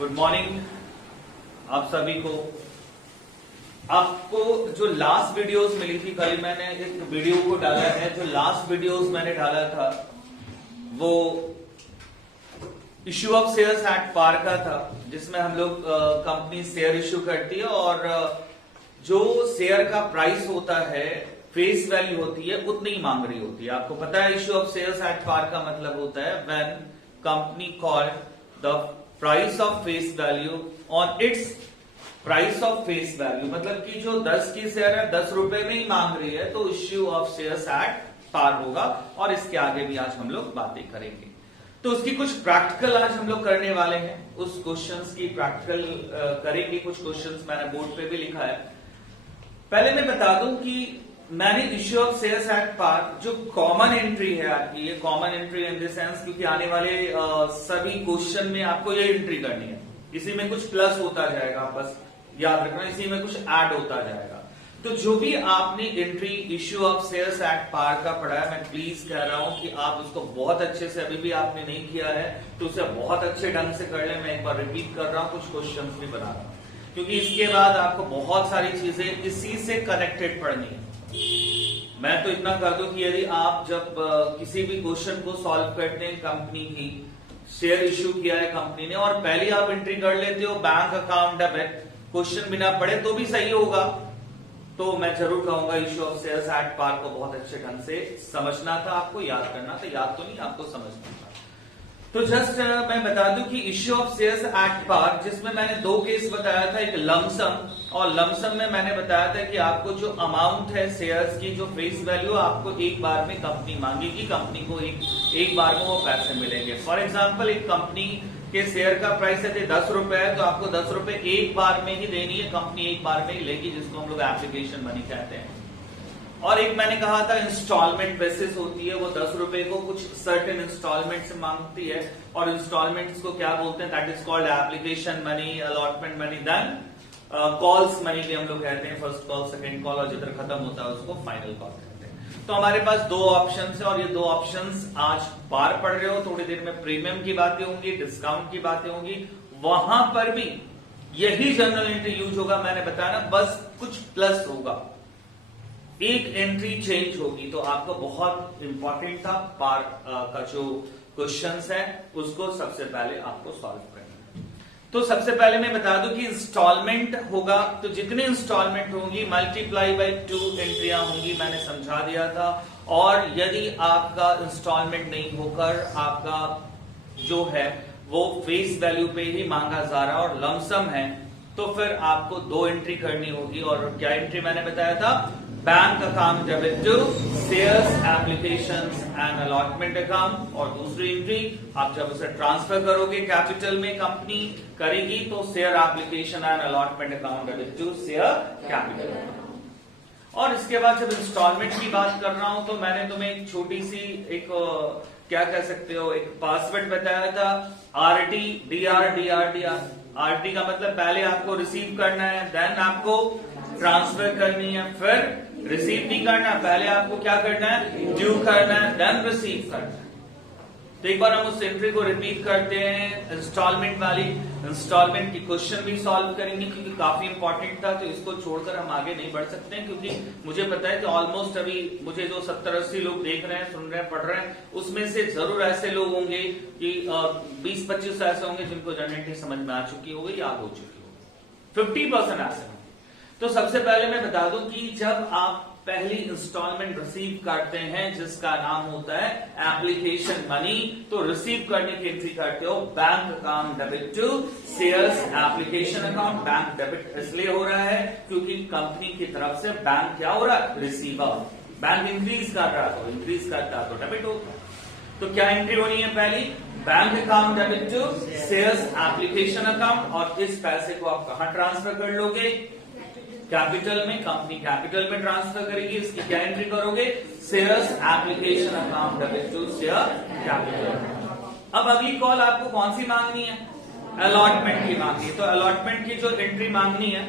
Good morning आप सभी को। आपको जो लास्ट वीडियोस मिली थी, कल मैंने एक वीडियो को डाला है। जो लास्ट वीडियोस मैंने डाला था वो issue of shares at par का था, जिसमें हम लोग कंपनी शेयर इश्यू करती है और जो शेयर का प्राइस होता है, फेस वैल्यू होती है, उतनी ही मांग रही होती है। आपको पता है issue of shares at par का मतलब होता है when company called the price of face value on its price of face value, मतलब कि जो 10 की शेयर है 10 रुपए में ही मांग रही है, तो issue of shares at par होगा। और इसके आगे भी आज हम लोग बातें करेंगे। तो उसकी कुछ प्रैक्टिकल आज हम लोग करने वाले हैं। उस क्वेश्चंस की प्रैक्टिकल करेंगे। कुछ क्वेश्चंस मैंने बोर्ड पे भी लिखा है। पहले मैं बता दूं कि मैंने issue of shares at par जो कॉमन एंट्री है आपकी, ये common entry in the sense क्योंकि आने वाले सभी क्वेश्चन में आपको ये एंट्री करनी है। इसी में कुछ प्लस होता जाएगा, बस याद रखना, इसी में कुछ ऐड होता जाएगा। तो जो भी आपने entry issue of shares at par का पढ़ा है, मैं प्लीज कह रहा हूं कि आप उसको बहुत अच्छे से, अभी भी आपने नहीं किया है तो उसे बहुत अच्छे ढंग से कर ले। मैं एक बार रिपीट कर रहा हूं, कुछ क्वेश्चंस भी बना रहा हूं, क्योंकि इसके बाद आपको बहुत सारी चीजें इसी से कनेक्टेड पढ़नी है। मैं तो इतना कर दूं कि यदि आप जब किसी भी क्वेश्चन को सॉल्व करते हैं, कंपनी की शेयर इश्यू किया है कंपनी ने, और पहले आप एंट्री कर लेते हो बैंक अकाउंट डेबिट, क्वेश्चन बिना पढ़े तो भी सही होगा, तो मैं जरूर कहूंगा issue of shares at par को बहुत अच्छे ढंग से समझना था, आपको याद करना था। याद तो नहीं, आपको समझना था। तो जस्ट मैं बता दूं कि issue of shares at par, जिसमें मैंने दो केस बताया था, एक लमसम, और लमसम में मैंने बताया था कि आपको जो अमाउंट है शेयर्स की, जो फेस वैल्यू आपको एक बार में कंपनी मांगेगी, कंपनी को एक बार में वो पैसे मिलेंगे। फॉर एग्जाम्पल, एक कंपनी के शेयर का प्राइस है 10 रुपए है, तो आपको 10 रुपए एक बार में ही देनी है, कंपनी एक बार में ही लेगी, जिसको हम लोग एप्लीकेशन मनी कहते हैं। और एक मैंने कहा था इंस्टॉलमेंट बेसिस होती है, वो 10 रुपए को कुछ सर्टेन इंस्टॉलमेंट से मांगती है, और इंस्टॉलमेंट्स को क्या बोलते हैं, that is called application money, allotment money, then calls money भी हम लोग कहते हैं, फर्स्ट कॉल, सेकंड कॉल, और जिधर खत्म होता है उसको फाइनल कॉल कहते हैं। तो हमारे पास दो ऑप्शंस है, और ये दो ऑप्शंस आज बार पढ़ रहे हो। थोड़ी देर में प्रीमियम की बातें होंगी, डिस्काउंट की बातें होंगी, वहां पर भी यही जनरल एंट्री यूज होगा। मैंने बताया ना, बस कुछ प्लस होगा, एक एंट्री चेंज होगी। तो आपको बहुत इंपॉर्टेंट था पार का जो क्वेश्चंस है उसको सबसे पहले आपको सॉल्व करना है। तो सबसे पहले मैं बता दूं कि इंस्टॉलमेंट होगा, तो जितने इंस्टॉलमेंट होंगी मल्टीप्लाई बाय 2 एंट्रियां होंगी, मैंने समझा दिया था। और यदि आपका इंस्टॉलमेंट नहीं होकर आपका जो है वो फेस वैल्यू पे ही मांगा जा रहा और लमसम है, तो फिर आपको 2 एंट्री करनी होगी। और क्या एंट्री मैंने बताया था, bank account debit to shares applications and allotment account, और दूसरी एंट्री आप जब उसे ट्रांसफर करोगे कैपिटल में, कंपनी करेगी, तो share application and allotment account debit to share capital. और इसके बाद जब इंस्टॉलमेंट की बात कर रहा हूं, तो मैंने तुम्हें एक छोटी सी एक क्या कह सकते हो, एक पासवर्ड बताया था, RT DR DR DR. RT का मतलब पहले आपको रिसीव करना है, देन आपको ट्रांसफर करनी है, फिर रिसीव नहीं करना, पहले आपको क्या करना है, ड्यू करना है, देन रिसीव करना है। तो एक बार हम उस एंट्री को रिपीट करते हैं, इंस्टॉलमेंट वाली। इंस्टॉलमेंट की क्वेश्चन भी सॉल्व करेंगे क्योंकि काफी इंपॉर्टेंट था, तो इसको छोड़कर हम आगे नहीं बढ़ सकते हैं, क्योंकि मुझे पता है कि ऑलमोस्ट अभी मुझे जो 70-80 लोग देख रहे हैं, सुन रहे हैं, पढ़ रहे हैं, उसमें से जरूर ऐसे लोग होंगे कि 20-25 ऐसे होंगे जिनको जनरल समझ में आ चुकी होगी, याद हो चुकी होगी, 50% ऐसे होंगे। तो सबसे पहले मैं बता दूं कि जब आप पहली इंस्टॉलमेंट रिसीव करते हैं, जिसका नाम होता है एप्लीकेशन मनी, तो रिसीव करने की एंट्री करते हो bank account debit to shares application account. Bank debit इसलिए हो रहा है क्योंकि कंपनी की तरफ से बैंक क्या हो रहा है, रिसीवर। बैंक इंक्रीज कर रहा है, तो इंक्रीज करता है तो डेबिट होता है। तो क्या एंट्री होनी है, पहली bank account debit to shares application account, और इस पैसे को आप कहां ट्रांसफर कर लोगे, कैपिटल में, कंपनी कैपिटल में ट्रांसफर करेगी। इसकी क्या एंट्री करोगे, shares application account debit to share capital. अब अगली कॉल आपको कौन सी मांगनी है, अलॉटमेंट की मांगनी है। तो अलॉटमेंट की जो एंट्री मांगनी है,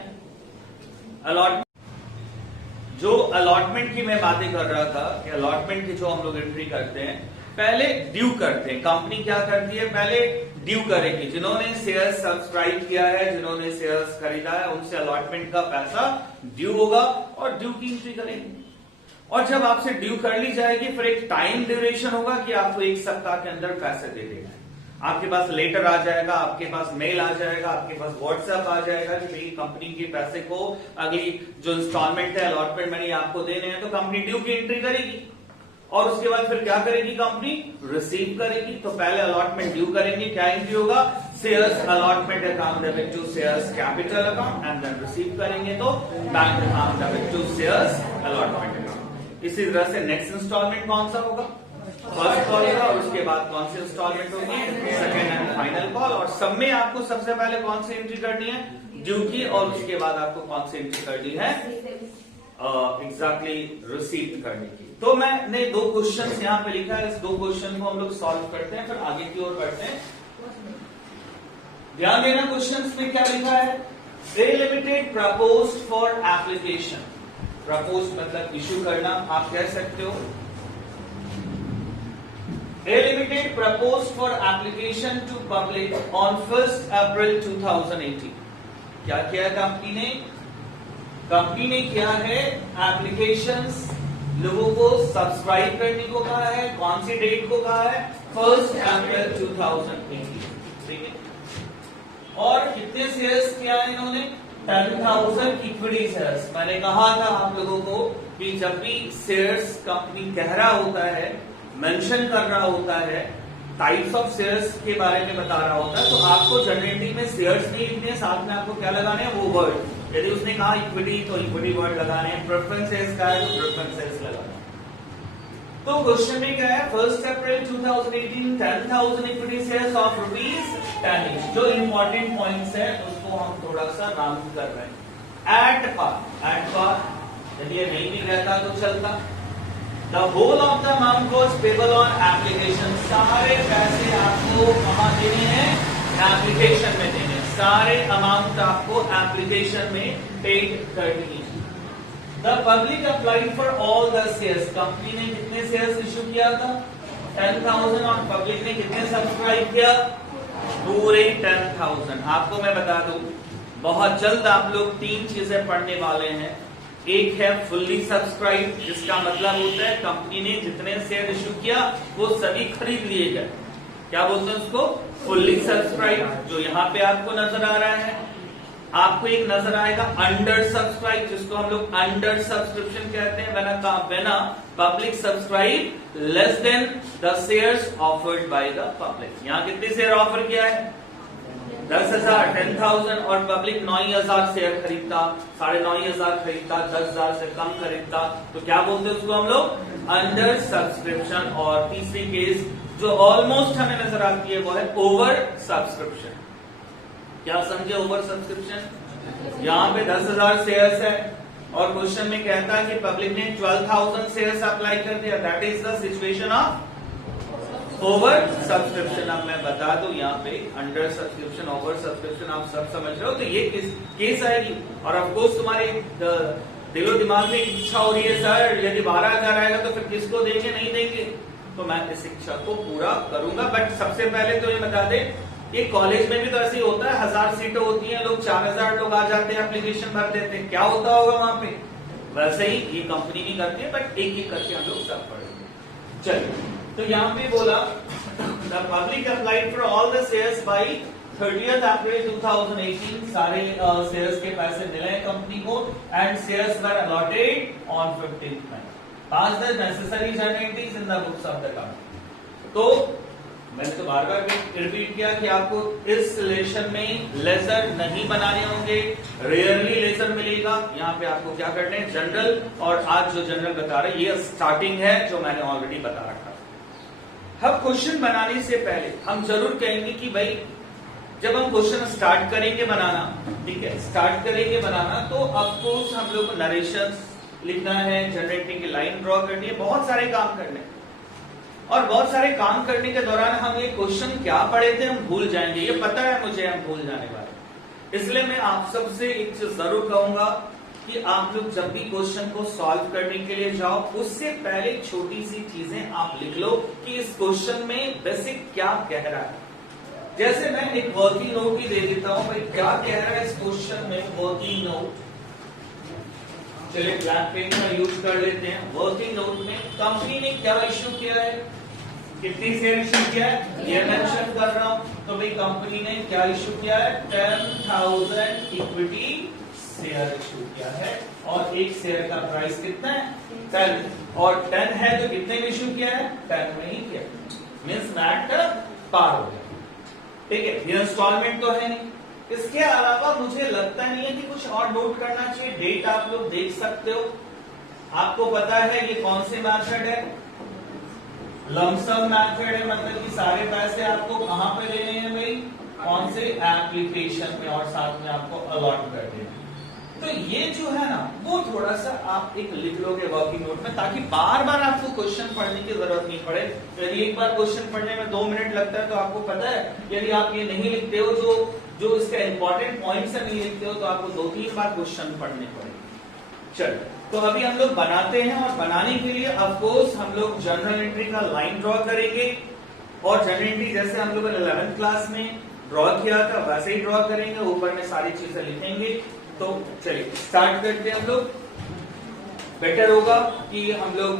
जो अलॉटमेंट की मैं बातें कर रहा था कि अलॉटमेंट की जो हम लोग एंट्री करते हैं, पहले ड्यू करते हैं। कंपनी क्या करती है, पहले ड्यू करेगी। जिन्होंने शेयर्स सब्सक्राइब किया है, जिन्होंने शेयर्स खरीदा है, उनसे अलॉटमेंट का पैसा ड्यू होगा और ड्यू की एंट्री करेंगे। और जब आपसे ड्यू कर ली जाएगी, फिर एक टाइम ड्यूरेशन होगा कि आपको 1 सप्ताह के अंदर पैसे दे देना है। आपके पास लेटर आ जाएगा, आपके पास मेल आ जाएगा, आपके पास व्हाट्सएप आ जाएगा कि भाई कंपनी के पैसे को अगली जो इंस्टॉलमेंट है, अलॉटमेंट मनी आपको देने हैं, तो कंपनी ड्यू की एंट्री करेगी। और उसके बाद फिर क्या करेगी, कंपनी रिसीव करेगी। तो पहले अलॉटमेंट ड्यू करेंगे, क्या एंट्री होगा, shares allotment account debit to shares capital account, and then receive करेंगे तो bank account debit to shares allotment account. इसी तरह से नेक्स्ट इंस्टॉलमेंट कौन सा होगा, फर्स्ट कॉल होगा, और उसके बाद कौन सी इंस्टॉलमेंट होगी, सेकेंड एंड फाइनल कॉल। और सब में आपको सबसे पहले कौन सी एंट्री करनी है, ड्यू की, और उसके बाद आपको कौन सी एंट्री करनी है, एग्जैक्टली रिसीव करने की। तो मैंने 2 क्वेश्चन यहाँ पे लिखा है, इस 2 क्वेश्चन को हम लोग सॉल्व करते हैं, फिर आगे की ओर बढ़ते हैं। ध्यान देना, क्वेश्चन में क्या लिखा है, a limited proposed for application. Propose मतलब इश्यू करना, आप कह सकते हो। A Limited proposed for application to public on 1st April 2018. क्या किया कंपनी ने? कंपनी ने किया है एप्लीकेशंस लोगों को सब्सक्राइब करने को कहा है। कौन सी डेट को कहा है? 1st April 2018। और कितने शेयर्स किया है इन्होंने? 10,000 इक्विटी शेयर्स। मैंने कहा था आप लोगों को कि जब भी शेयर्स कंपनी कह रहा होता है, मेंशन कर रहा होता है, टाइप्स ऑफ शेयर्स के बारे में बता रहा होता है, तो आपको जनरेटिव में शेयर्स नहीं लिखने, साथ में आपको क्या लगाने हैं, वो वर्ड। यदि उसने कहा इक्विटी तो इक्विटी वर्ड लगाने हैं, प्रेफरेंसेस का है तो प्रेफरेंसेस लगाने। तो क्वेश्चन में क्या है, 1st April 2018 10,000 equity shares of ₹10 each। जो इंपॉर्टेंट पॉइंट्स है उसको हम थोड़ा सा राउंड कर रहे हैं। एट पार यदि ये नहीं भी रहता तो चलता। The whole of the amount was payable on application। सारे पैसे आपको कहाँ देने हैं, एप्लीकेशन में देने हैं। सारे अमाउंट आपको एप्लीकेशन में पेड करनी है। The public applied for all the shares। Company ने कितने शेयर्स इश्यू किया था, 10,000, और पब्लिक ने कितने सब्सक्राइब किया, पूरे 10,000। आपको मैं बता दूं, बहुत जल्द आप लोग 3 चीजें पढ़ने वाले हैं। एक है फुल्ली सब्सक्राइब, जिसका मतलब होता है कंपनी ने जितने शेयर इश्यू किया वो सभी खरीद लिए गए। क्या बोलते हैं उसको, फुल्ली सब्सक्राइब, जो यहाँ पे आपको नजर आ रहा है। आपको एक नजर आएगा अंडर सब्सक्राइब, जिसको हम लोग अंडर सब्सक्रिप्शन कहते हैं। When a public subscribe less than the shares offered by the public. यहाँ कितने शेयर ऑफर किया है, 10,000, 10,000, और पब्लिक 9,000 शेयर खरीदता, 9,500 खरीदता, 10,000 से कम खरीदता, तो क्या बोलते हैं उसको हम लोग, अंडर सब्सक्रिप्शन। और तीसरी केस जो ऑलमोस्ट हमें नजर आती है वो है ओवर सब्सक्रिप्शन। क्या समझे ओवर सब्सक्रिप्शन? यहाँ पे 10,000 शेयर्स है और क्वेश्चन में कहता है कि पब्लिक ने 12,000 शेयर्स अप्लाई कर दिया। That is the situation of over subscription. अब मैं बता दूं, यहाँ पे अंडर सब्सक्रिप्शन, ओवर सब्सक्रिप्शन आप सब समझ रहे हो, तो ये केस आएगी। और ऑफ कोर्स तुम्हारे दिलो दिमाग में इच्छा हो रही है, सर यदि 12,000 आएगा तो फिर किसको देंगे, नहीं देंगे। तो मैं इस इच्छा को पूरा करूंगा, बट सबसे पहले तो ये बता दे, ये कॉलेज में भी तो ऐसे ही होता है, 1000 सीटें होती हैं, लोग 4,000 लोग आ जाते हैं, एप्लीकेशन भर देते हैं, क्या होता होगा वहां पे। वैसे ही ये कंपनी भी करती है, बट एक एक करके हम लोग सब पढ़ेंगे। चलिए, तो यहाँ पे बोला the public applied for all the shares by 30th April 2018। सारे शेयर्स के पैसे मिले कंपनी को, and shares were allotted on 15th May। Pass the necessary journal entries in the books of the company. तो मैंने तो बार बार रिपीट किया कि आपको इस लेसन में लेजर नहीं बनाने होंगे, रेयरली लेजर मिलेगा। यहाँ पे आपको क्या करना है, जनरल, और आज जो जनरल बता रहे ये स्टार्टिंग है जो मैंने ऑलरेडी बता रखा। अब क्वेश्चन बनाने से पहले हम जरूर कहेंगे कि भाई जब हम क्वेश्चन स्टार्ट करेंगे बनाना, ठीक है, स्टार्ट करेंगे बनाना, तो ऑफकोर्स हम लोग को नरेशन लिखना है, जनरेटिंग की लाइन ड्रॉ करनी है, बहुत सारे काम करने हैं। और बहुत सारे काम करने के दौरान हम ये क्वेश्चन क्या पढ़े थे हम भूल जाएंगे, ये पता है मुझे, हम भूल जाने वाले। इसलिए मैं आप सबसे एक चीज जरूर कहूंगा कि आप लोग जब भी क्वेश्चन को सॉल्व करने के लिए जाओ, उससे पहले छोटी सी चीजें आप लिख लो कि इस क्वेश्चन में बेसिक क्या कह रहा है। जैसे मैं एक वर्किंग नोट ही दे देता हूं, भाई क्या कह रहा है इस क्वेश्चन में वर्किंग नोट। चलिए ब्लैक पेन का यूज कर लेते हैं। वर्किंग नोट में कंपनी ने क्या इश्यू किया है, कितनी शेयर इश्यू किया है, ये मेंशन कर रहा हूं। तो भाई कंपनी ने क्या इश्यू किया है, 10,000 इक्विटी शेयर इश्यू किया है और एक शेयर का प्राइस कितना है 10, और 10 है तो कितने में इश्यू किया है, 10 में ही किया, मींस मैटर पार हो गया। ठीक है, ये इंस्टॉलमेंट तो है नहीं। इसके अलावा मुझे लगता नहीं है कि कुछ और नोट करना चाहिए। डेट आप लोग देख सकते हो, आपको पता है ये कौन से मैथड है, लमसम मैथड है, मतलब कि सारे पैसे आपको कहां पे देने हैं भाई, कौन से एप्लीकेशन में, और साथ में आपको अलॉट कर देना। तो ये जो है ना वो थोड़ा सा आप एक लिख लोगे वर्किंग नोट में, ताकि बार बार आपको क्वेश्चन पढ़ने की जरूरत नहीं पड़े। यदि एक बार क्वेश्चन पढ़ने में 2 मिनट लगता है तो आपको पता है, यदि आप ये नहीं लिखते हो, जो इसका इंपॉर्टेंट पॉइंट्स है नहीं लिखते हो, तो आपको 2-3 बार क्वेश्चन पढ़ने पड़ेंगे। चलो, तो अभी हम लोग बनाते हैं, और बनाने के लिए ऑफकोर्स हम लोग जर्नल एंट्री का लाइन ड्रॉ करेंगे, और जर्नल एंट्री जैसे हम लोग 11th क्लास में ड्रॉ किया था वैसे ही ड्रॉ करेंगे, ऊपर में सारी चीजें लिखेंगे। तो चलिए स्टार्ट करते हैं हम लोग। बेटर होगा कि हम लोग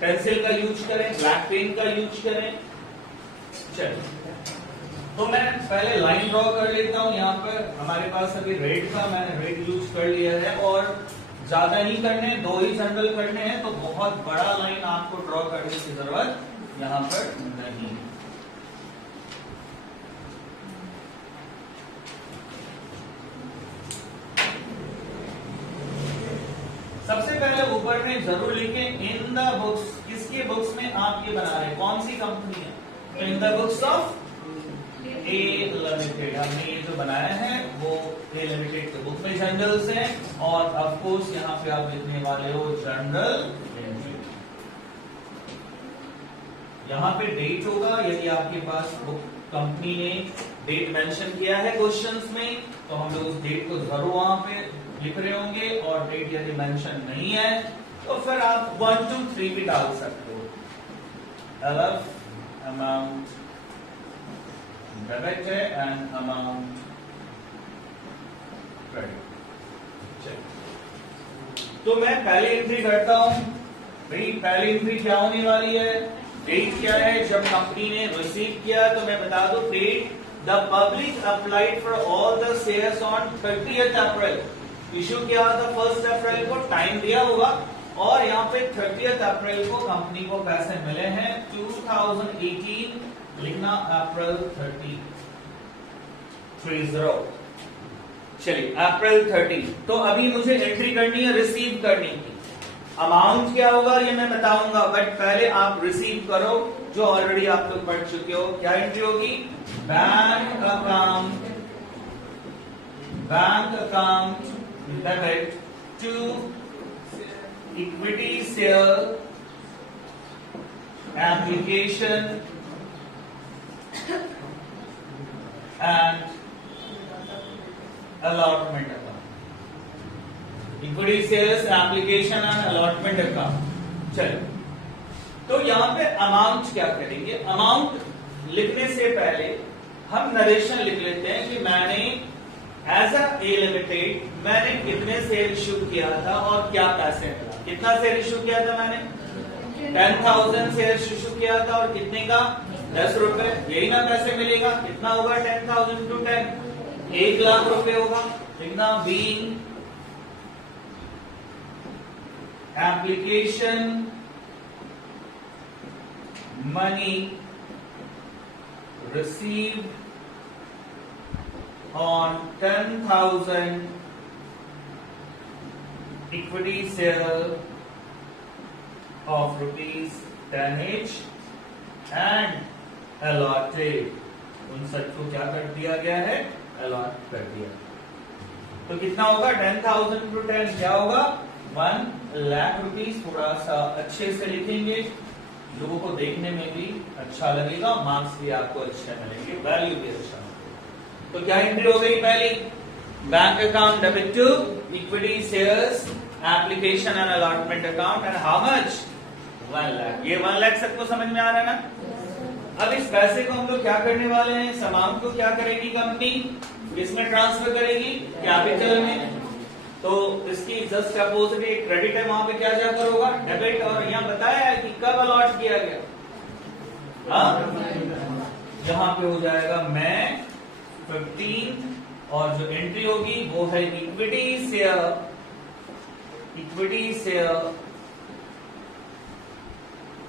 पेंसिल का यूज करें, ब्लैक पेन का यूज करें। चलिए, तो मैं पहले लाइन ड्रॉ कर लेता हूं। यहाँ पर हमारे पास अभी रेड का, मैंने रेड यूज कर लिया है, और ज्यादा नहीं करने, 2 ही जनरल करने हैं, तो बहुत बड़ा लाइन आपको ड्रॉ करने की जरूरत यहाँ पर नहीं। सबसे पहले ऊपर में जरूर लिखें इन द बुक्स, किसके बुक्स में आप ये बना रहे हैं, कौन सी कंपनी है, तो इन the books of A limited. हमने ये जो बनाया है वो ए लिमिटेड के बुक में जर्नल्स हैं, और ऑफ कोर्स यहाँ पे आप लिखने वाले हो जर्नल। यहाँ पे डेट होगा, यदि आपके पास बुक कंपनी ने डेट मेंशन किया है क्वेश्चंस में, तो हम लोग उस डेट को जरूर वहां पे लिख रहे होंगे। और डेट यदि मेंशन नहीं है तो फिर आप 1 2 3 भी डाल सकते हो। LF अमाउंट डेबिट है एंड अमाउंट क्रेडिट। तो मैं पहली एंट्री करता हूं भाई। पहली एंट्री क्या होने वाली है, डेट क्या है, जब कंपनी ने रिसीव किया, तो मैं बता दूं date, the public applied for all the shares on 30th April. Issue किया था 1 अप्रैल को, टाइम दिया होगा, और यहाँ पे 30th अप्रैल को कंपनी को पैसे मिले हैं 2018, लिखना अप्रैल 30। चलिए अप्रैल 30। तो अभी मुझे एंट्री करनी है रिसीव करने की। अमाउंट क्या होगा ये मैं बताऊंगा, बट पहले आप रिसीव करो जो ऑलरेडी आप लोग पढ़ चुके हो। क्या एंट्री होगी, bank account debit to equity share application and allotment account. Equity shares application and allotment account। चलो, तो यहाँ पे अमाउंट क्या करेंगे, अमाउंट लिखने से पहले हम नरेशन लिख लेते हैं कि मैंने एज ए लिमिटेड मैंने कितने शेयर इश्यू किया था और क्या पैसे मिला। कितना शेयर इश्यू किया था मैंने, 10,000 शेयर इश्यू किया था, और कितने का, 10 रुपए। यही ना पैसे मिलेगा, कितना होगा 10,000 × 10, 1 लाख रुपए होगा। कितना, being application money received on 10,000 equity share of rupees 10 each and allotted, उन सबको क्या कर दिया गया है, अलॉट कर दिया। तो कितना होगा, 10,000 × 10 क्या होगा, 1 लाख रुपीस। थोड़ा सा अच्छे से लिखेंगे, लोगों को देखने में भी अच्छा लगेगा, मार्क्स भी आपको अच्छे मिलेंगे, वैल्यू भी अच्छा। तो क्या एंट्री हो गई पहली, bank account debit to equity shares application and allotment account and how much 1 lakh. ये 1 लाख सबको समझ में आ रहा है ना। अब इस पैसे को हम लोग क्या करने वाले हैं, इस अमाउंट को क्या करेगी कंपनी, इसमें ट्रांसफर करेगी कैपिटल में। तो इसकी जस्ट अपोजिट एक क्रेडिट है, वहां पे क्या जाकर होगा डेबिट। और यहाँ बताया है कि कब अलॉट किया गया, यहां पे हो जाएगा मई 15 और जो एंट्री होगी वो है equity share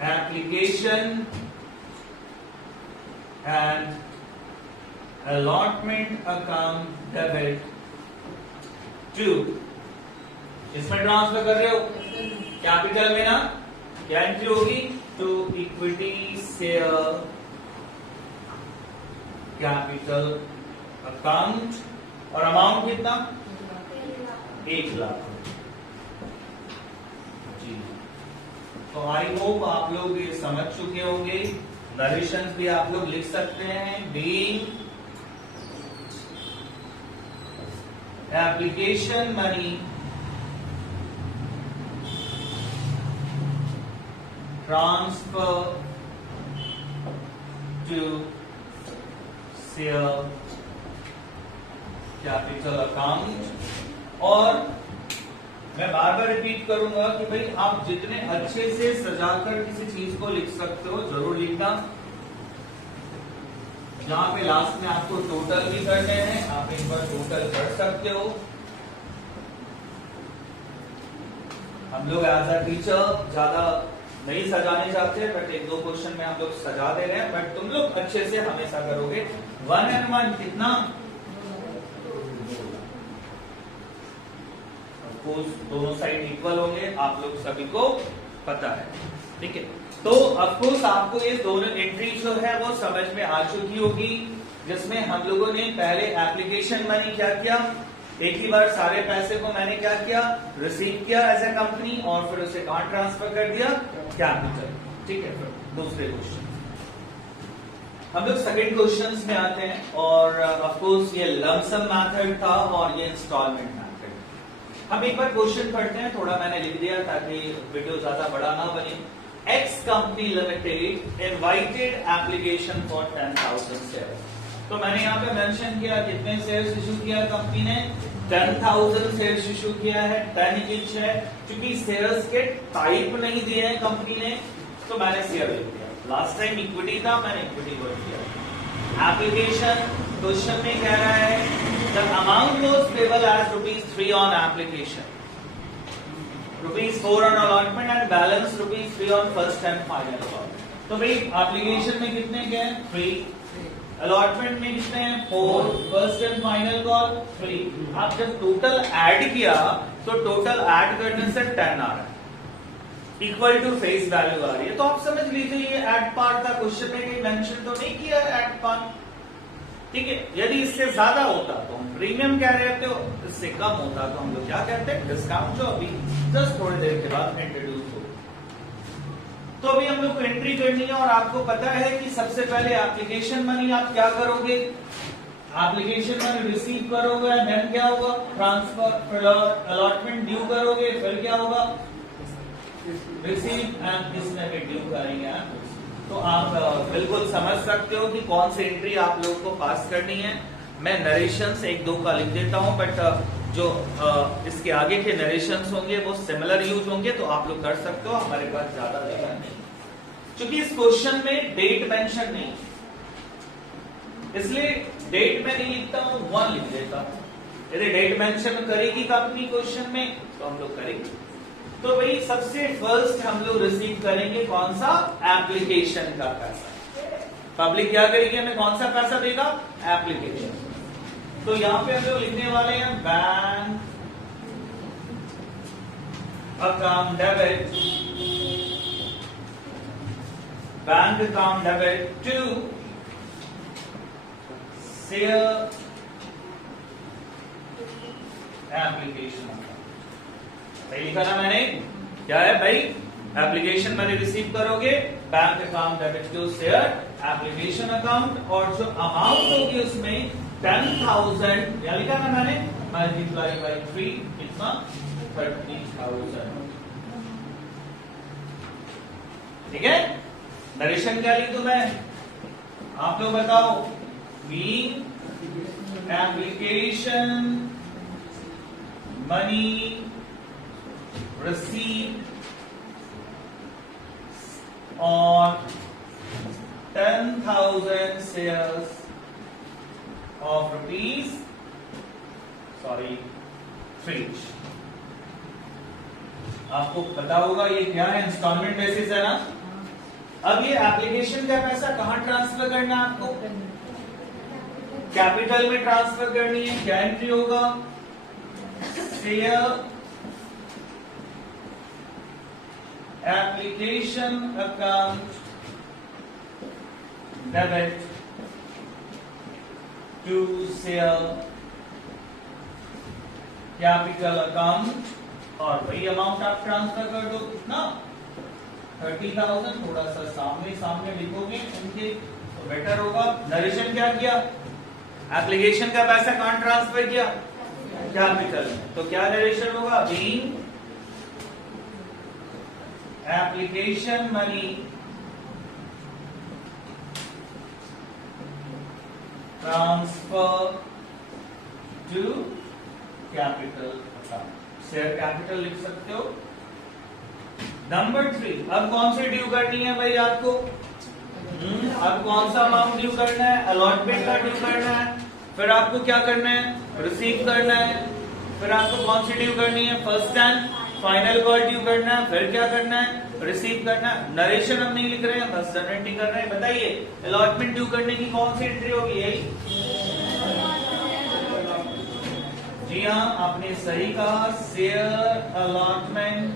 application and allotment account debit to, इसमें ट्रांसफर कर रहे हो कैपिटल में ना, क्या एंट्री होगी to equity share capital account और अमाउंट कितना 1 लाख जी। तो आई होप आप लोग ये समझ चुके होंगे। नरेशंस भी आप लोग लिख सकते हैं। Being application money transfer to share capital account. और मैं बार बार रिपीट करूंगा कि भाई आप जितने अच्छे से सजाकर किसी चीज को लिख सकते हो जरूर लिखना। जहां पे लास्ट में आपको टोटल भी करने हैं, आप एक बार टोटल कर सकते हो। हम लोग एज अ टीचर ज्यादा नहीं सजाने चाहते, बट 1-2 क्वेश्चन में हम लोग सजा दे रहे हैं, बट तुम लोग अच्छे से हमेशा करोगे। 1 and 1 कितना, दोनों साइड इक्वल होंगे, आप लोग सभी को पता है, ठीक है। तो ऑफकोर्स आपको ये दोनों एंट्री जो है वो समझ में आ चुकी होगी, जिसमें हम लोगों ने पहले एप्लीकेशन मनी क्या किया, एक ही बार सारे पैसे को मैंने क्या किया, रिसीव किया एज ए कंपनी, और फिर उसे कहां ट्रांसफर कर दिया, कैपिटल, ठीक है। फिर दूसरे क्वेश्चन हम लोग सेकंड क्वेश्चन में आते हैं, और ऑफकोर्स ये लमसम मेथड था और ये इंस्टॉलमेंट मेथड। हम एक बार क्वेश्चन पढ़ते हैं, थोड़ा मैंने लिख दिया ताकि वीडियो ज्यादा बड़ा ना बने। X company limited invited application for 10,000 shares। तो मैंने यहाँ पे मेंशन किया कितने शेयर्स इशू किया कंपनी ने, 10,000 शेयर्स इशू किया है, 10 ईच है। क्योंकि शेयर्स के टाइप नहीं दिए हैं कंपनी ने, तो मैंने शेयर लिख दिया। लास्ट टाइम इक्विटी था, मैंने इक्विटी वर्ड किया। एप्लीकेशन क्वेश्चन में कह रहा है the amount was payable as ₹3 on application, ₹4 on allotment and balance ₹3 on first and final call। तो भाई एप्लीकेशन में कितने के हैं 3, अलॉटमेंट में कितने हैं 4, फर्स्ट एंड फाइनल कॉल 3। आप जब टोटल ऐड किया तो टोटल ऐड करने से 10 आ रहा है, इक्वल टू फेस वैल्यू आ रही है। तो आप समझ लीजिए ये ऐड पार्ट था, क्वेश्चन में कहीं मेंशन तो नहीं किया ऐड पार्ट, ठीक है। यदि इससे ज्यादा होता तो हम प्रीमियम कह रहे हो, इससे कम होता तो हम लोग क्या कहते हैं डिस्काउंट, जो अभी जस्ट थोड़ी देर के बाद इंट्रोड्यूस हो। तो अभी हम लोग को एंट्री करनी है, और आपको पता है कि सबसे पहले एप्लीकेशन मनी आप क्या करोगे, एप्लीकेशन मनी रिसीव करोगे, देन क्या होगा ट्रांसफर, अलॉटमेंट ड्यू करोगे, फिर क्या होगा रिसीव, एंड इसमें भी ड्यू करेंगे। तो आप बिल्कुल समझ सकते हो कि कौन सी एंट्री आप लोगों को पास करनी है। मैं नरेशंस 1-2 का लिख देता हूं, बट जो इसके आगे के नरेशंस होंगे वो सिमिलर यूज होंगे, तो आप लोग कर सकते हो, हमारे पास ज्यादा जगह नहीं। क्योंकि इस क्वेश्चन में डेट मेंशन नहीं, इसलिए डेट में नहीं लिखता हूं, 1 लिख देता हूं। यदि डेट मेंशन करेगी कंपनी क्वेश्चन में तो हम लोग करेंगे। तो भाई सबसे फर्स्ट हम लोग रिसीव करेंगे कौन सा, एप्लीकेशन का पैसा। पब्लिक क्या करेगी, हमें कौन सा पैसा देगा, एप्लीकेशन। तो यहां पे हम लोग लिखने वाले हैं bank account debit, bank account debit to share application. सही लिखा ना मैंने, क्या है भाई, एप्लीकेशन मैंने रिसीव करोगे, bank account debit to share application account, और जो अमाउंट होगी उसमें 10,000, क्या लिखा ना मैंने मल्टीप्लाई बाई 3 कितना 30,000। ठीक है, नरेशन क्या लिख दूं मैं, आप लोग बताओ। Being application money received on 10,000 shares of rupees 3। आपको पता होगा ये क्या है, इंस्टॉलमेंट बेसिस है ना। अब ये एप्लीकेशन का पैसा कहां ट्रांसफर करना है आपको, कैपिटल में ट्रांसफर करनी है। क्या एंट्री होगा, share application account debit to share capital account, और वही अमाउंट आप ट्रांसफर कर दो। कितना 30,000। थोड़ा सा सामने सामने लिखोगे उनके तो बेटर होगा। नरेशन क्या किया, एप्लीकेशन का पैसा कहां ट्रांसफर किया, कैपिटल में। तो क्या नरेशन होगा, being application money transfer to capital account, share capital लिख सकते हो। नंबर 3, अब कौन सी ड्यू करनी है भाई आपको, अब कौन सा अमाउंट ड्यू करना है, अलॉटमेंट का ड्यू करना है। फिर आपको क्या करना है, रिसीव करना है। फिर आपको कौन सी ड्यू करनी है, first and final call due करना है। फिर क्या करना है, रिसीव करना है। नरेशन हम नहीं लिख रहे हैं, बस जनरेटिंग कर रहे हैं। बताइए अलॉटमेंट ड्यू करने की कौन सी एंट्री होगी, यही। जी हाँ, आपने सही कहा, share allotment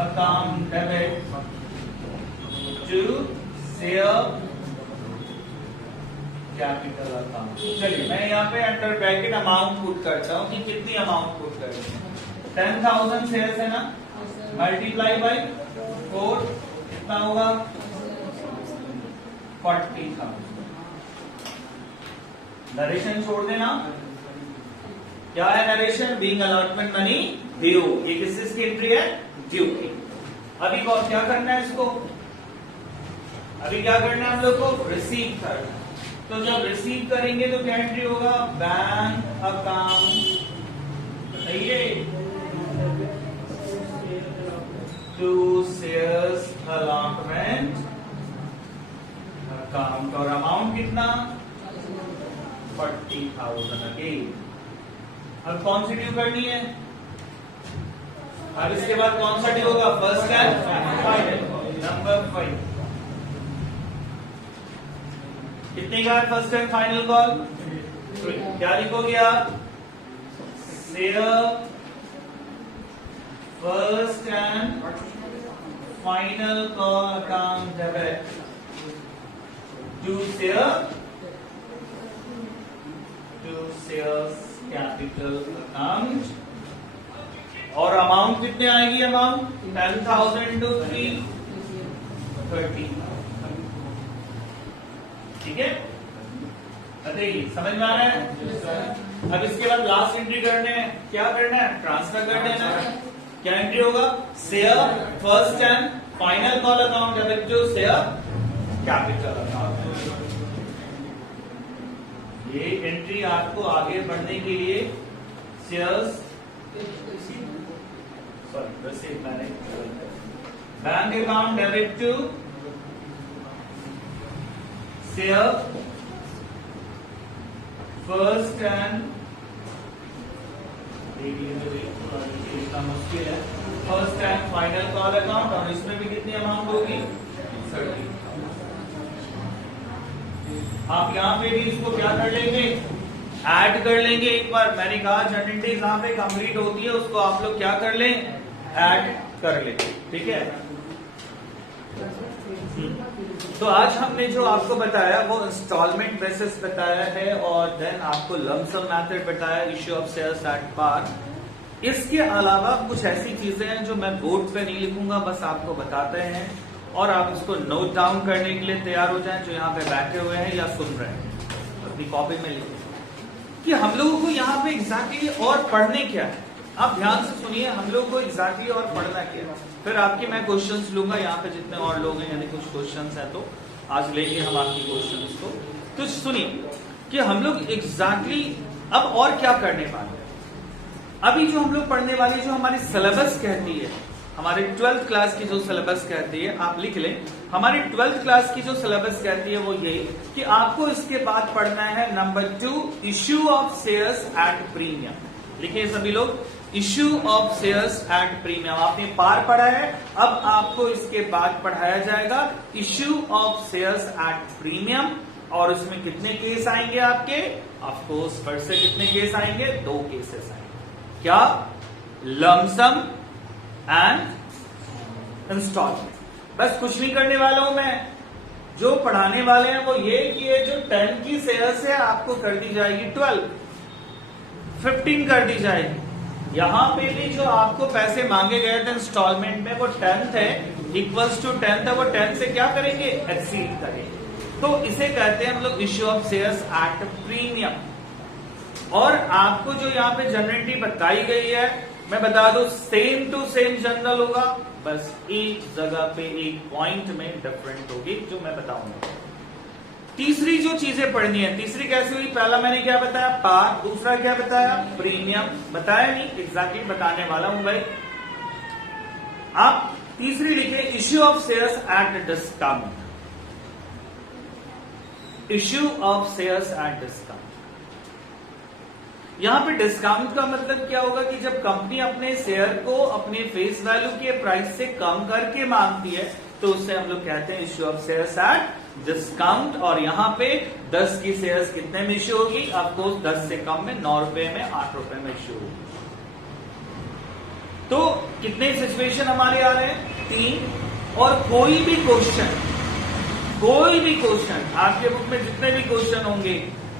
account debit to share capital account. चलिए मैं यहाँ पे अंडर ब्रैकेट अमाउंट पुट करता हूँ कि कितनी अमाउंट पुट करनी है। 10,000 शेयर्स है ना, मल्टीप्लाई बाई 4 कितना होगा, 40,000। नरेशन छोड़ देना। क्या है narration, being allotment money due, ये किस की एंट्री है, ड्यू की। अभी क्या करना है इसको, अभी क्या करना है हम लोग को, रिसीव करना। तो जब रिसीव करेंगे तो क्या एंट्री होगा, बैंक अकाउंट, बताइए, टू शेयर्स अलॉटमेंट अकाउंट, और अमाउंट कितना 40,000 अगेन। अब कौन सी ड्यू करनी है, अब इसके बाद कौन सा ड्यू होगा, फर्स्ट एंड फाइनल। नंबर 5 कितने का है, फर्स्ट एंड फाइनल कॉल 3। क्या लिखोगे आप, share first and final call account debit to share capital account, और अमाउंट कितने आएगी, अमाउंट 10,000 into 3 30। ठीक है, बताइए समझ में आ रहा है। अब इसके बाद लास्ट एंट्री करने हैं, क्या करना है, ट्रांसफर कर देना है। क्या एंट्री होगा, share first and final call account debit to share capital account. ये एंट्री आपको आगे बढ़ने के लिए shares receive bank account debit to share first and, इतना मुश्किल है, first and final call account, और इसमें भी कितनी अमाउंट होगी 30। आप यहाँ पे भी इसको क्या कर लेंगे, ऐड कर लेंगे। एक बार मैंने कहा जनरेटिंग जहां पे कंप्लीट होती है उसको आप लोग क्या कर लें, ऐड कर लें। ठीक है, तो आज हमने जो आपको बताया वो इंस्टॉलमेंट बेसिस बताया है, और देन आपको लमसम मेथड बताया, issue of shares at par. इसके अलावा कुछ ऐसी चीजें हैं जो मैं बोर्ड पे नहीं लिखूंगा, बस आपको बताते हैं, और आप इसको नोट डाउन करने के लिए तैयार हो जाएं, जो यहाँ पे बैठे हुए हैं या सुन रहे हैं, अपनी कॉपी में लिखें। कि हम लोगों को यहाँ पे एग्जैक्टली और पढ़ने क्या है। आप ध्यान से सुनिए, हम लोगों को एग्जैक्टली और पढ़ना क्या है। फिर आपके मैं क्वेश्चंस लूंगा यहाँ पे, जितने और लोग हैं, यदि कुछ क्वेश्चंस हैं तो आज लेंगे हम आपकी क्वेश्चंस को। तो सुनिए कि हम लोग एग्जैक्टली अब और क्या करने वाले हैं। अभी जो हम लोग पढ़ने वाले, जो हमारी सिलेबस कहती है, हमारे 12th क्लास की जो सिलेबस कहती है, आप लिख लें, हमारी 12th क्लास की जो सिलेबस कहती है वो ये कि आपको इसके बाद पढ़ना है number 2, issue of shares at premium. लिखिए सभी लोग, issue of shares at premium. आपने पार पढ़ा है, अब आपको इसके बाद पढ़ाया जाएगा issue of shares at premium. और उसमें कितने केस आएंगे आपके? ऑफ कोर्स फिर से कितने केस आएंगे? 2 केसेस आएंगे। क्या? Lump sum and installment. बस कुछ नहीं करने वाला हूं मैं, जो पढ़ाने वाले हैं वो ये कि ये जो 10 की शेयर्स है आपको कर दी जाएगी 12, 15 कर दी जाएगी। यहां पे भी जो आपको पैसे मांगे गए थे इंस्टॉलमेंट में, वो 10th है, इक्वल्स टू 10th है, वो 10 से क्या करेंगे? एक्सीड करेंगे। तो इसे कहते हैं हम लोग issue of shares at premium. और आपको जो यहाँ पे जनरलिटी बताई गई है, मैं बता दूं, सेम टू सेम जनरल होगा, बस एक जगह पे एक पॉइंट में डिफरेंट होगी, जो मैं बताऊंगा। तीसरी जो चीजें पढ़नी है, तीसरी कैसे हुई? पहला मैंने क्या बताया? पार। दूसरा क्या बताया? प्रीमियम। बताया नहीं, एग्जैक्टली बताने वाला हूं भाई। आप तीसरी लिखे, issue of shares at discount. Issue of shares at discount. यहां पे डिस्काउंट का मतलब क्या होगा कि जब कंपनी अपने शेयर को अपने फेस वैल्यू के प्राइस से कम करके मांगती है, तो उससे हम लोग कहते हैं issue of shares at discount. और यहां पे 10 की शेयर्स कितने में इश्यू होगी? ऑफकोर्स 10 से कम में, 9 रुपए में, 8 रुपए में इश्यू होगी। तो कितने सिचुएशन हमारे आ रहे हैं? 3। और कोई भी क्वेश्चन आपके बुक में जितने भी क्वेश्चन होंगे,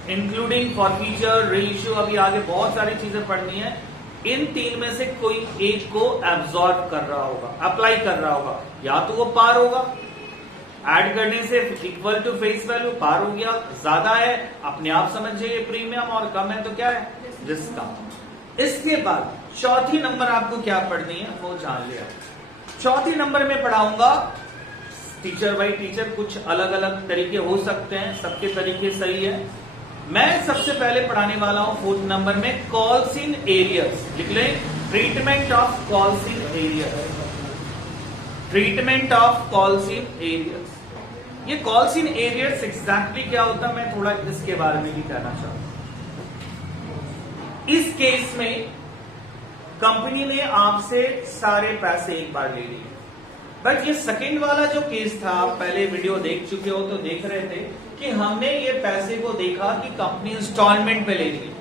इंक्लूडिंग फॉरफीचर, रेशियो, अभी आगे बहुत सारी चीजें पढ़नी है, इन 3 में से कोई एक को एब्जॉर्ब कर रहा होगा, अप्लाई कर रहा होगा। या तो वो पार होगा, ऐड करने से इक्वल टू फेस वैल्यू, पार हो गया, ज्यादा है अपने आप समझिए प्रीमियम, और कम है तो क्या है? डिस्काउंट। इसके बाद चौथी नंबर आपको क्या पढ़नी है वो जान लिया। चौथी नंबर में पढ़ाऊंगा, टीचर बाई टीचर कुछ अलग अलग तरीके हो सकते हैं, सबके तरीके सही है। मैं सबसे पहले पढ़ाने वाला हूं 4th नंबर में कॉल्स इन एरियर्स। लिख लें, treatment of calls in arrears. Treatment of calls in arrears. ये कॉल्स इन एरियर्स एग्जैक्टली क्या होता है, मैं थोड़ा इसके बारे में भी कहना चाहूंगा। इस केस में कंपनी ने आपसे सारे पैसे एक बार ले लिए, बट ये सेकंड वाला जो केस था, आप पहले वीडियो देख चुके हो तो देख रहे थे कि हमने ये पैसे को देखा कि कंपनी इंस्टॉलमेंट पे ले रही है।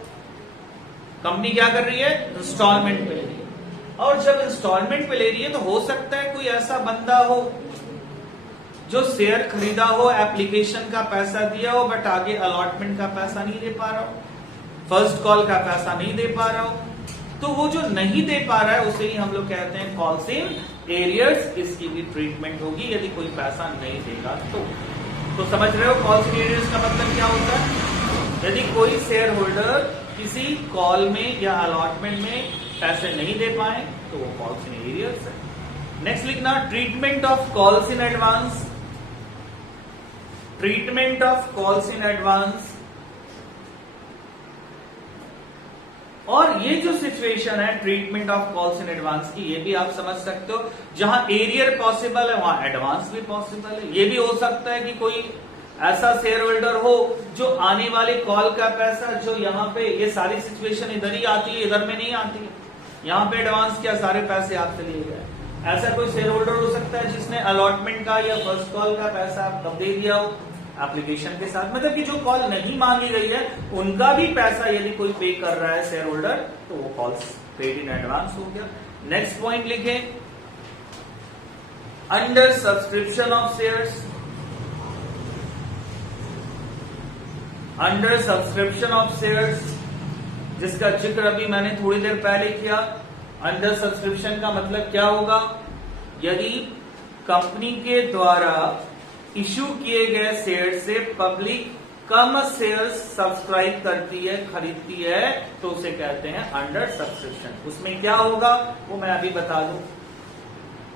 कंपनी क्या कर रही है? इंस्टॉलमेंट पे ले रही है। और जब इंस्टॉलमेंट पे ले रही है तो हो सकता है कोई ऐसा बंदा हो जो शेयर खरीदा हो, एप्लीकेशन का पैसा दिया हो, बट आगे अलॉटमेंट का पैसा नहीं दे पा रहा हो, फर्स्ट कॉल का पैसा नहीं दे पा रहा हो। तो वो जो नहीं दे पा रहा है उसे ही हम लोग कहते हैं कॉल्स इन एरियर्स। इसकी भी ट्रीटमेंट होगी यदि कोई पैसा नहीं देगा तो समझ रहे हो कॉल्स इन एरियर्स का मतलब क्या होता है? यदि कोई शेयर होल्डर किसी कॉल में या अलॉटमेंट में पैसे नहीं दे पाए तो वो कॉल्स इन एरियर्स है। नेक्स्ट लिखना, treatment of calls in advance. Treatment of calls in advance. और ये जो सिचुएशन है treatment of calls in advance की, ये भी आप समझ सकते हो, जहां एरियर पॉसिबल है वहां एडवांस भी पॉसिबल है। ये भी हो सकता है कि कोई ऐसा शेयर होल्डर हो जो आने वाले कॉल का पैसा, जो यहाँ पे ये सारी सिचुएशन इधर ही आती है, इधर में नहीं आती है। यहाँ पे एडवांस क्या, सारे पैसे आपसे लिए गए। ऐसा कोई शेयर होल्डर हो सकता है जिसने अलॉटमेंट का या फर्स्ट कॉल का पैसा कब दे दिया हो, एप्लीकेशन के साथ, मतलब कि जो कॉल नहीं मांगी गई है उनका भी पैसा यदि कोई पे कर रहा है शेयर होल्डर तो वो कॉल्स पेड इन एडवांस हो गया। नेक्स्ट पॉइंट लिखें, under subscription of shares. Under subscription of shares, जिसका जिक्र अभी मैंने थोड़ी देर पहले किया। अंडर सब्सक्रिप्शन का मतलब क्या होगा? यदि कंपनी के द्वारा इश्यू किए गए शेयर से पब्लिक कम शेयर्स सब्सक्राइब करती है, खरीदती है, तो उसे कहते हैं अंडर सब्सक्रिप्शन। उसमें क्या होगा वो मैं अभी बता दूं,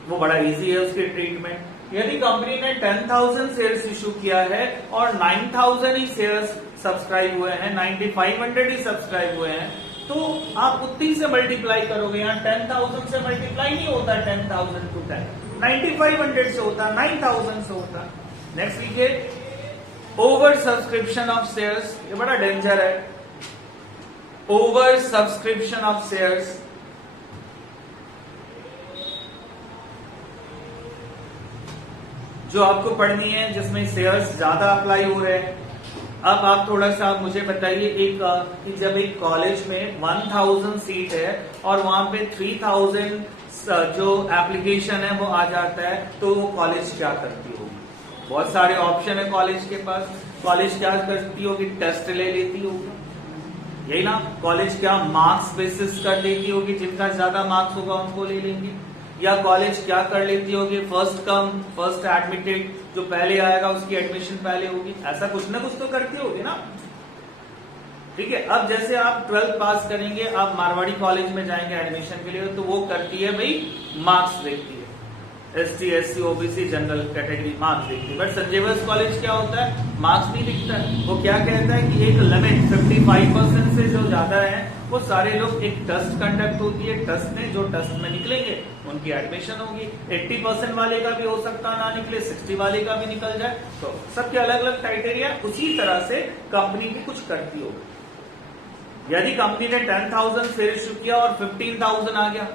वो बड़ा इजी है उसकी ट्रीटमेंट। यदि कंपनी ने 10,000 शेयर्स इशू किया है और 9,000 ही शेयर्स सब्सक्राइब हुए हैं, 9,500 ही सब्सक्राइब हुए हैं, तो आप उतनी से मल्टीप्लाई करोगे। यहाँ 10,000 से मल्टीप्लाई नहीं होता 10,000 टू 10, 9,500 से होता, 9,000 से होता। नेक्स्ट लिखिए ओवर सब्सक्रिप्शन ऑफ शेयर्स। ये बड़ा डेंजर है, ओवर सब्सक्रिप्शन ऑफ शेयर्स। जो आपको पढ़नी है जिसमें शेयर्स ज्यादा अप्लाई हो रहे हैं। अब आप थोड़ा सा मुझे बताइए कि जब एक कॉलेज में 1,000 सीट है और वहां पे 3,000 जो एप्लीकेशन है वो आ जाता है, तो वो कॉलेज क्या करती होगी? बहुत सारे ऑप्शन है कॉलेज के पास। कॉलेज क्या करती होगी? टेस्ट ले लेती होगी, यही ना। कॉलेज क्या मार्क्स बेसिस कर लेती होगी, जिनका ज्यादा मार्क्स होगा उनको ले लेंगे। या कॉलेज क्या कर लेती होगी, फर्स्ट कम फर्स्ट एडमिटेड, जो पहले आएगा उसकी एडमिशन पहले होगी। ऐसा कुछ ना कुछ तो करती होगी ना, ठीक है। अब जैसे आप 12th पास करेंगे, आप मारवाड़ी कॉलेज में जाएंगे एडमिशन के लिए, तो वो करती है भाई मार्क्स देखती है, ST SC OBC general category marks देखती है। बट संजय वत्स कॉलेज क्या होता है, मार्क्स नहीं दिखता है। वो क्या कहता है कि एक लिमिट 55% से जो ज्यादा है वो सारे लोग, एक टेस्ट कंडक्ट होती है, टेस्ट में जो टेस्ट में निकलेंगे उनकी एडमिशन होगी। 80% वाले का भी हो सकता ना निकले, 60 वाले का भी निकल जाए, तो सबके अलग अलग क्राइटेरिया। उसी तरह से कंपनी भी कुछ करती होगी। यदि कंपनी ने 10,000 शेयर इश्यू किया और 15,000 आ गया,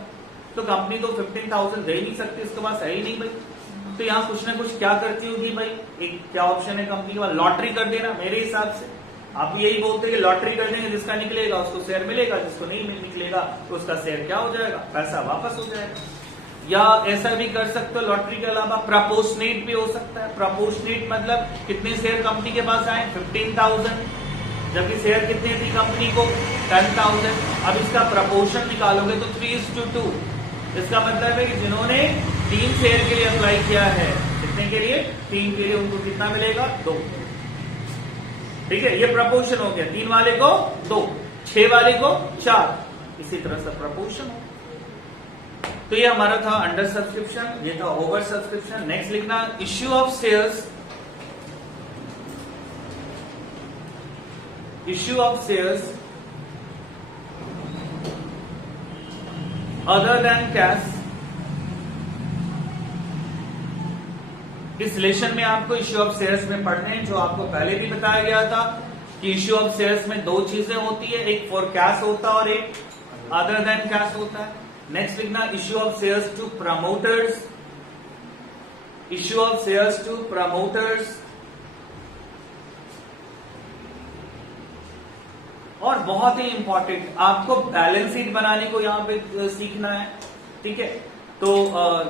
तो कंपनी तो 15,000 दे ही नहीं सकती, इसके पास है ही नहीं भाई। तो यहाँ कुछ ना कुछ क्या करती होगी भाई, एक क्या ऑप्शन है कंपनी के पास, लॉटरी कर देना। मेरे हिसाब से आप यही बोलते हैं कि लॉटरी कर देंगे, जिसका निकलेगा उसको शेयर मिलेगा, जिसको नहीं निकलेगा तो उसका शेयर क्या हो जाएगा, पैसा वापस हो जाएगा। या ऐसा भी कर सकते हो लॉटरी के अलावा प्रपोर्शनेट भी हो सकता है। प्रपोर्शनेट मतलब कितने शेयर कंपनी के पास आए, 15,000, जबकि शेयर कितने थी कंपनी को, 10,000। अब इसका प्रपोर्शन निकालोगे तो 3:2। इसका मतलब है कि जिन्होंने 3 शेयर के लिए अप्लाई किया है, कितने के लिए, 3 के लिए, उनको कितना मिलेगा, 2। ठीक है, ये प्रपोर्शन हो गया। 3 वाले को 2, 6 वाले को 4, इसी तरह से प्रपोर्शन हो। तो ये हमारा था अंडर सब्सक्रिप्शन, ये था ओवर सब्सक्रिप्शन। नेक्स्ट लिखना issue of shares, issue of shares other than cash. इस लेशन में आपको इश्यू ऑफ शेयर्स में पढ़ने हैं, जो आपको पहले भी बताया गया था कि इश्यू ऑफ शेयर्स में 2 चीजें होती है, एक फॉर कैश होता है और एक अदर देन कैश होता है। नेक्स्ट लिखना issue of shares to promoters, issue of shares to promoters. और बहुत ही इंपॉर्टेंट, आपको बैलेंस शीट बनाने को यहां पे सीखना है, ठीक है। तो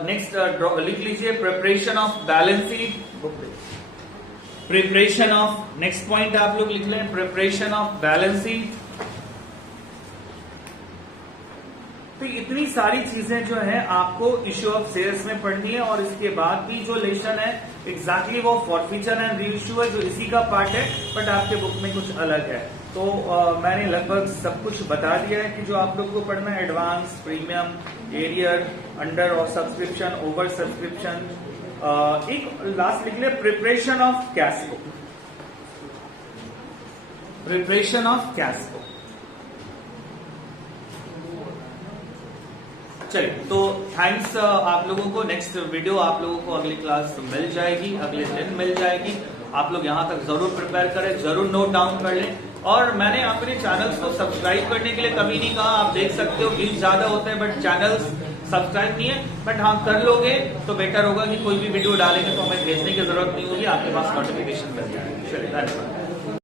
नेक्स्ट लिख लीजिए preparation of balance sheet, preparation of, next point आप लोग लिख लें प्रिपरेशन ऑफ बैलेंस शीट। तो इतनी सारी चीजें जो है आपको इश्यू ऑफ शेयर्स में पढ़नी है। और इसके बाद भी जो लेशन है एग्जैक्टली वो फॉरफीचर एंड रीइश्यू है, जो इसी का पार्ट है, बट आपके बुक में कुछ अलग है। तो मैंने लगभग सब कुछ बता दिया है कि जो आप लोग को पढ़ना है, एडवांस, प्रीमियम, एरियर, अंडर और सब्सक्रिप्शन, ओवर सब्सक्रिप्शन। एक लास्ट लिख ले preparation of cash flow, preparation of cash flow. चलिए, तो थैंक्स आप लोगों को। नेक्स्ट वीडियो आप लोगों को अगली क्लास मिल जाएगी, अगले दिन मिल जाएगी। आप लोग यहां तक जरूर प्रिपेयर करें, जरूर नोट डाउन कर लें। और मैंने अपने चैनल्स को सब्सक्राइब करने के लिए कभी नहीं कहा, आप देख सकते हो व्यूज ज्यादा होते हैं बट चैनल्स सब्सक्राइब नहीं है। बट हाँ, कर लोगे तो बेटर होगा कि कोई भी वीडियो डालेंगे तो हमें भेजने की जरूरत नहीं होगी, आपके पास नोटिफिकेशन मिल जाएगी। चलिए, धन्यवाद।